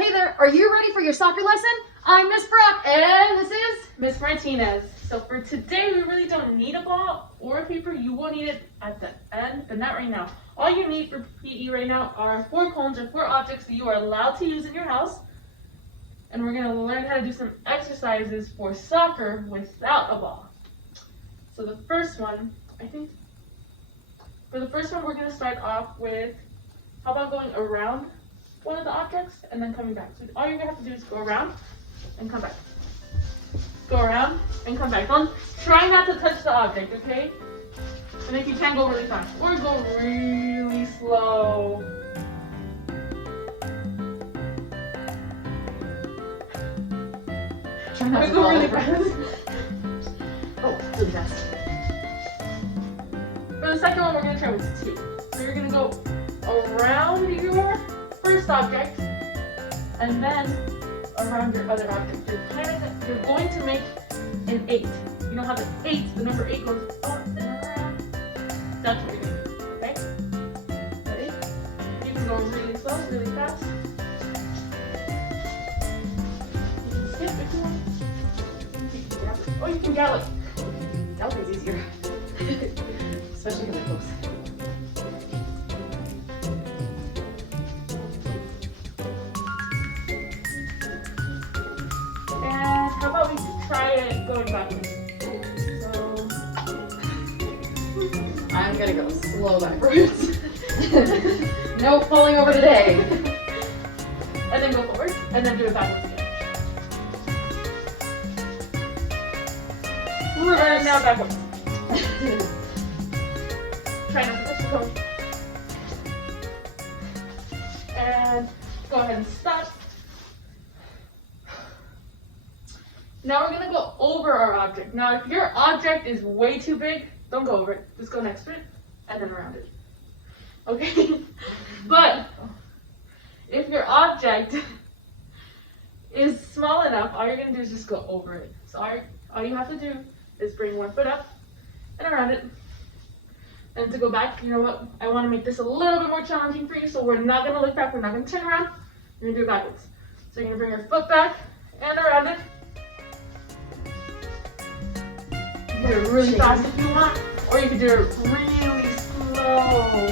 Hey there, are you ready for your soccer lesson? I'm Miss Brock, and this is Miss Martinez. So for today, we really don't need a ball or a paper. You will need it at the end, but not right now. All you need for PE right now are 4 cones or 4 objects that you are allowed to use in your house. And we're gonna learn how to do some exercises for soccer without a ball. So the first one, we're gonna start off with, how about going around one of the objects and then coming back. So all you're gonna have to do is go around and come back. Go around and come back. Don't try not to touch the object, okay? And if you can, go really fast or go really slow. try not to Go fall really over. fast. Oh, really fast. For the second one, we're gonna try with 2. So you're gonna go around your first object and then around your other object. You're going to make an 8. You know how the number 8 goes up and around? That's what you're gonna do, okay? Ready? You can go really slow, really fast. You can skip if you want. Oh, you can gallop. Galloping's easier. Especially when they're close. And how about we try it going backwards? So, I'm gonna go slow backwards. No falling over today. and then go forward, and then do it backwards again. And now backwards. Try not to touch the cone. And go ahead and stop. Now we're gonna go over our object. Now if your object is way too big, don't go over it. Just go next to it and then around it. Okay? But if your object is small enough, all you're gonna do is just go over it. So all you have to do is bring one foot up and around it. And to go back, you know what? I want to make this a little bit more challenging for you, so we're not gonna look back, we're not gonna turn around, we're gonna do it backwards. So you're gonna bring your foot back and around it. You can do it really fast if you want, or you can do it really slow.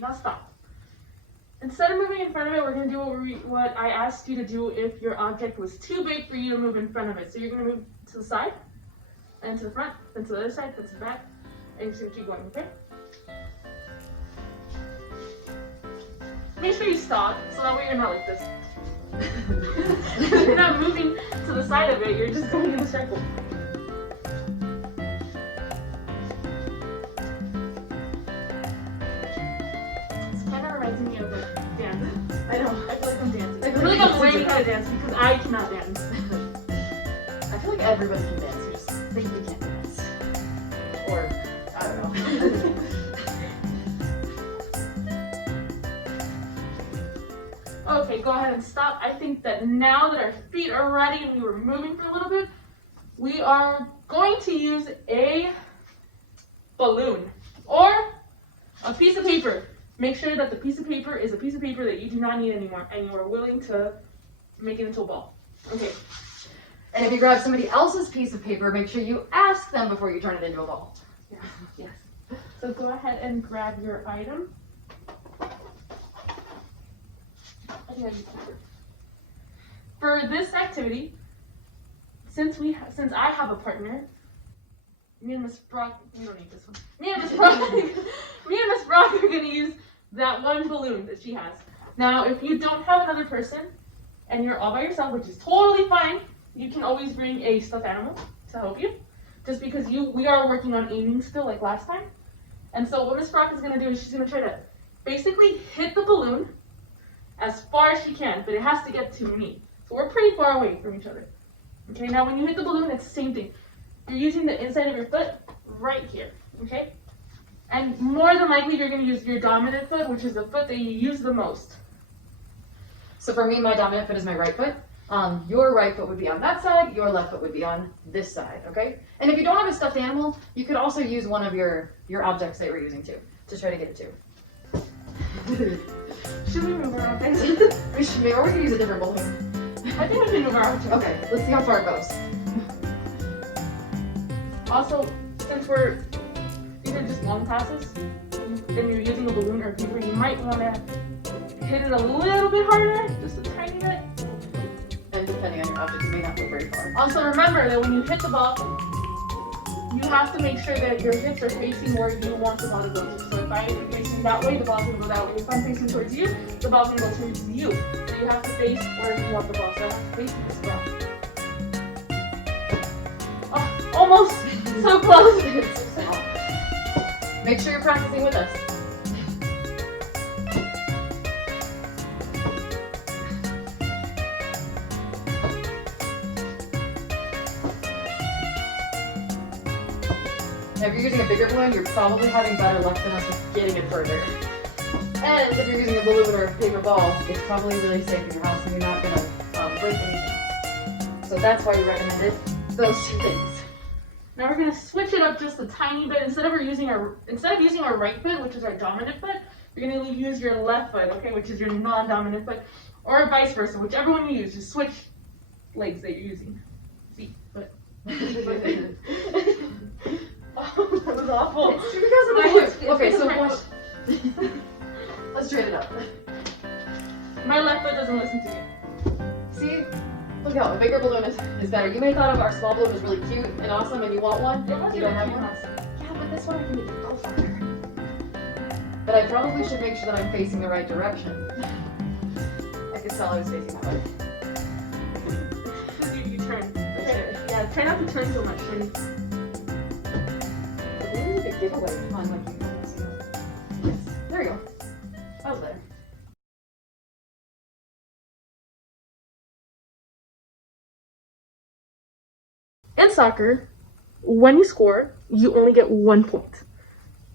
Now stop. Instead of moving in front of it, we're going to do what I asked you to do if your object was too big for you to move in front of it. So you're going to move to the side, and to the front, then to the other side, then to the back, and you're just going to keep going, okay? Make sure you stop, so that way you're not like this. You're not moving to the side of it, you're just going in a circle. Reminds me of like dance. I know. I feel like I'm dancing. I feel like I'm learning how to dance because I cannot dance. I feel like everybody can dance, you just think they can't dance. Or, I don't know. Okay, go ahead and stop. I think that now that our feet are ready and we were moving for a little bit, we are going to use a balloon or a piece of paper. Make sure that the piece of paper is a piece of paper that you do not need anymore and you are willing to make it into a ball. Okay. And if you grab somebody else's piece of paper, make sure you ask them before you turn it into a ball. Yeah. Yes. So go ahead and grab your item. For this activity, since I have a partner, me and Miss Brock, we don't need this one. Me and Miss Brock are gonna use that one balloon that she has. Now, if you don't have another person and you're all by yourself, which is totally fine, you can always bring a stuffed animal to help you. Just because we are working on aiming still like last time. And so what Miss Brock is gonna do is she's gonna try to basically hit the balloon as far as she can, but it has to get to me. So we're pretty far away from each other. Okay, now when you hit the balloon, it's the same thing. You're using the inside of your foot right here, okay? And more than likely, you're gonna use your dominant foot, which is the foot that you use the most. So for me, my dominant foot is my right foot. Your right foot would be on that side, your left foot would be on this side, okay? And if you don't have a stuffed animal, you could also use one of your objects that you were using too, to try to get it to. Should we move around things? We should, maybe, or we could use a different balloon. I think we can move around too. Okay, let's see how far it goes. Also, since we're either just long passes, and you're using a balloon or a paper, you might want to hit it a little bit harder, just a tiny bit. And depending on your object, you may not go very far. Also, remember that when you hit the ball, you have to make sure that your hips are facing where you want the ball to go to. So if I am facing that way, the ball can go that way. If I'm facing towards you, the ball can go towards you. So you have to face where you want the ball. So I have to face this ground. Oh, almost! So close! Make sure you're practicing with us. If you're using a bigger balloon, you're probably having better luck than us with getting it further. And if you're using a balloon or a paper ball, it's probably really safe in your house and you're not going to break anything. So that's why we recommended those two things. Now we're gonna switch it up just a tiny bit. Instead of using our right foot, which is our dominant foot, you're gonna use your left foot, okay, which is your non-dominant foot, or vice versa, whichever one you use. Just switch legs that you're using. See, foot. Oh, that was awful. It's because of the balloon. Okay, so watch. Let's trade it up. My left foot doesn't listen to me. See? Look how a bigger balloon is better. You may have thought of our small balloon was really cute and awesome and you want one. You don't have one. Yeah, but this one I can make it go farther. But I probably should make sure that I'm facing the right direction. I could tell I was facing that way. You turn. Yeah, try not to turn so much. Maybe we could giveaway. Come on, like you know this. Yes. There we go. I was there. In soccer, when you score, you only get 1 point.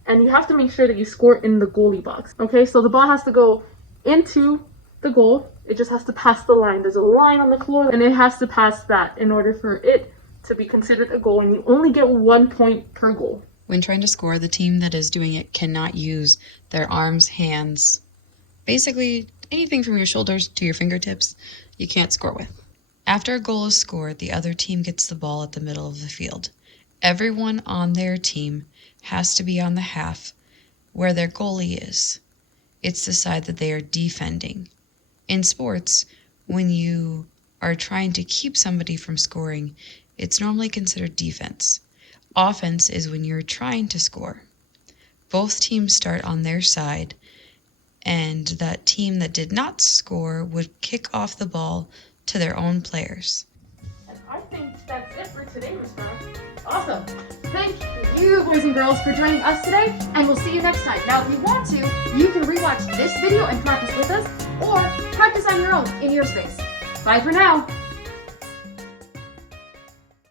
And you have to make sure that you score in the goalie box. Okay, so the ball has to go into the goal. It just has to pass the line. There's a line on the floor, and it has to pass that in order for it to be considered a goal. And you only get 1 point per goal. When trying to score, the team that is doing it cannot use their arms, hands, basically anything from your shoulders to your fingertips, you can't score with. After a goal is scored, the other team gets the ball at the middle of the field. Everyone on their team has to be on the half where their goalie is. It's the side that they are defending. In sports, when you are trying to keep somebody from scoring, it's normally considered defense. Offense is when you're trying to score. Both teams start on their side, and that team that did not score would kick off the ball to their own players. And I think that's it for today, Miss Brown. Awesome. Thank you, boys and girls, for joining us today, and we'll see you next time. Now, if you want to, you can rewatch this video and practice with us, or practice on your own in your space. Bye for now.